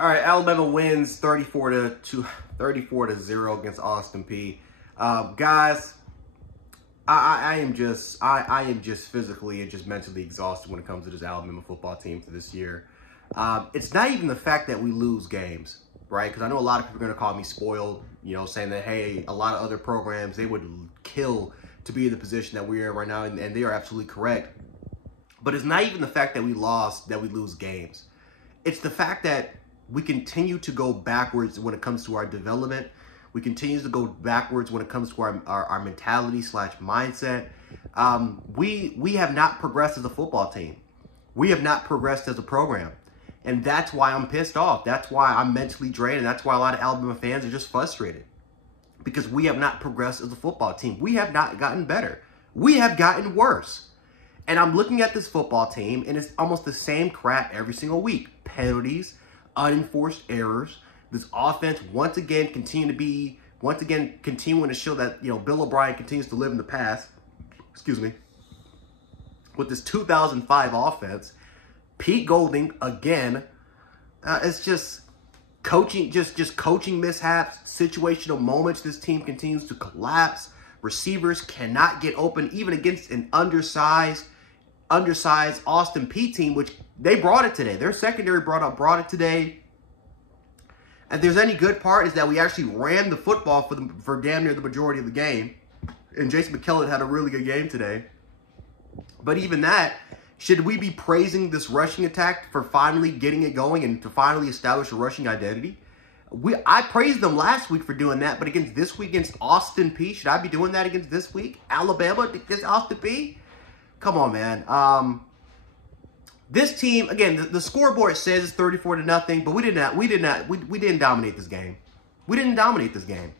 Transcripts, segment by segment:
All right, Alabama wins 34 to 0 against Austin Peay. Guys, I am just physically and just mentally exhausted when it comes to this Alabama football team for this year. It's not even the fact that we lose games, right? Because I know a lot of people are going to call me spoiled, saying that, hey, a lot of other programs, they would kill to be in the position that we're in right now, and they are absolutely correct. But it's not even the fact that we lose games. It's the fact that we continue to go backwards when it comes to our development. We continue to go backwards when it comes to our mentality / mindset. We have not progressed as a football team. We have not progressed as a program. And that's why I'm pissed off. That's why I'm mentally drained. And that's why a lot of Alabama fans are just frustrated. Because we have not progressed as a football team. We have not gotten better. We have gotten worse. And I'm looking at this football team, and it's almost the same crap every single week. Penalties, unenforced errors. This offense once again continuing to show that Bill O'Brien continues to live in the past. Excuse me. With this 2005 offense, Pete Golding again. It's just coaching, just coaching mishaps, situational moments. This team continues to collapse. Receivers cannot get open, even against an undersized Austin Peay team, which they brought it today. Their secondary brought it today. And if there's any good part, is that we actually ran the football for damn near the majority of the game. And Jason McKellen had a really good game today. But even that, should we be praising this rushing attack for finally getting it going and to finally establish a rushing identity? I praised them last week for doing that, but against this week against Austin Peay, should I be doing that against this week? Alabama against Austin Peay? Come on, man. This team, again, the scoreboard says it's 34 to nothing, but we didn't dominate this game. We didn't dominate this game.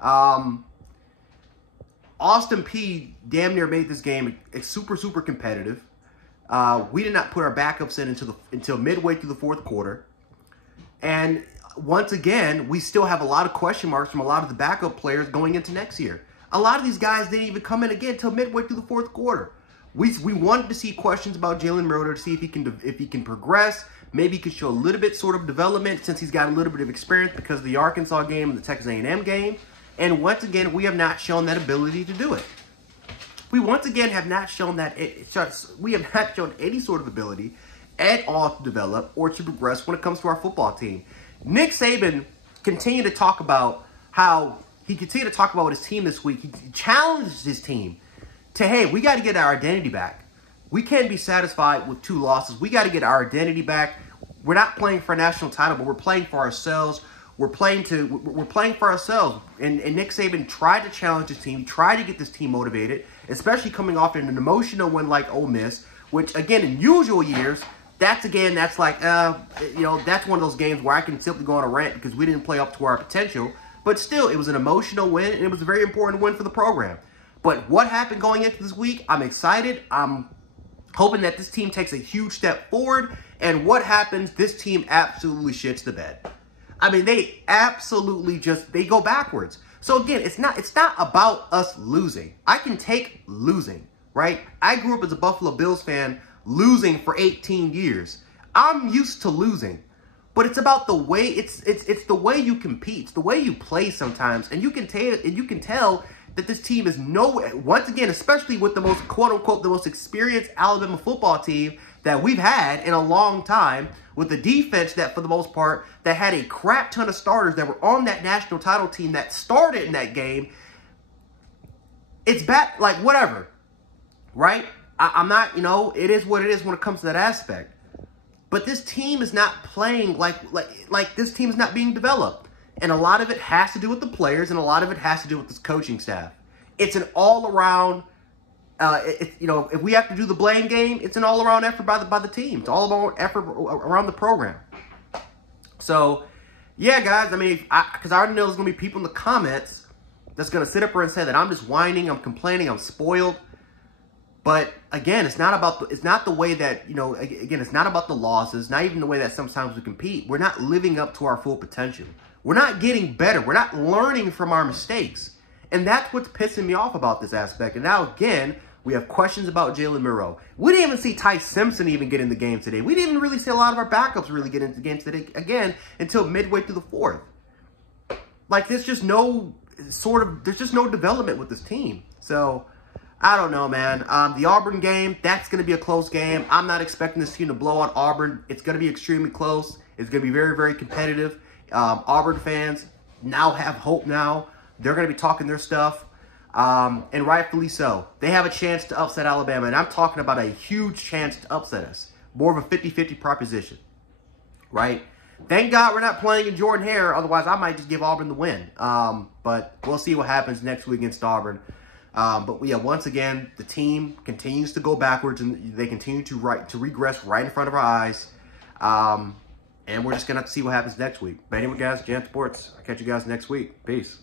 Austin Peay damn near made this game super competitive. We did not put our backups in until midway through the fourth quarter. And once again, we still have a lot of question marks from a lot of the backup players going into next year. A lot of these guys didn't even come in again until midway through the fourth quarter. We wanted to see questions about Jalen Milroe to see if he can progress. Maybe he could show a little bit sort of development since he's got a little bit of experience because of the Arkansas game and the Texas A&M game. And once again, we have not shown that ability to do it. We once again have not shown that we have not shown any sort of ability at all to develop or to progress when it comes to our football team. Nick Saban continued to talk about what his team this week. He challenged his team to, hey, we got to get our identity back. We can't be satisfied with 2 losses. We got to get our identity back. We're not playing for a national title, but we're playing for ourselves. We're playing for ourselves. And Nick Saban tried to challenge his team, tried to get this team motivated, especially coming off in an emotional win like Ole Miss, which again in usual years, that's like that's one of those games where I can simply go on a rant because we didn't play up to our potential. But still, it was an emotional win, and it was a very important win for the program. But what happened going into this week, I'm excited. I'm hoping that this team takes a huge step forward. And what happens, this team absolutely shits the bed. I mean, they absolutely they go backwards. So again, it's not about us losing. I can take losing, right? I grew up as a Buffalo Bills fan, losing for 18 years. I'm used to losing. But it's about the way it's the way you compete, it's the way you play sometimes, and you can tell that this team is once again, especially with the most quote unquote the most experienced Alabama football team that we've had in a long time, with a defense that for the most part that had a crap ton of starters that were on that national title team that started in that game. It's bad, like whatever, right? I'm not, it is what it is when it comes to that aspect. But this team is not playing like this team is not being developed. And a lot of it has to do with the players, and a lot of it has to do with this coaching staff. It's an all-around, if we have to do the blame game, it's an all-around effort by the team. It's all-around effort around the program. So, yeah, guys, I mean, because I already know there's going to be people in the comments that's going to sit up here and say that I'm just whining, I'm complaining, I'm spoiled. But again, it's not the way that, again, it's not about the losses, not even the way that sometimes we compete. We're not living up to our full potential. We're not getting better. We're not learning from our mistakes. And that's what's pissing me off about this aspect. And now, again, We have questions about Jalen Monroe. We didn't even see Ty Simpson even get in the game today. We didn't even really see a lot of our backups really get into the game today again until midway through the fourth. Like, there's just no development with this team. So, I don't know, man. The Auburn game, that's going to be a close game. I'm not expecting this team to blow out Auburn. It's going to be extremely close. It's going to be very, very competitive. Auburn fans now have hope now. They're going to be talking their stuff. And rightfully so. They have a chance to upset Alabama. And I'm talking about a huge chance to upset us. More of a 50-50 proposition. Right? Thank God we're not playing in Jordan Hare. Otherwise, I might just give Auburn the win. But we'll see what happens next week against Auburn. But yeah, once again, the team continues to go backwards. And they continue to regress right in front of our eyes. And we're just going to have to see what happens next week. But anyway, guys, Jan Sports. I'll catch you guys next week. Peace.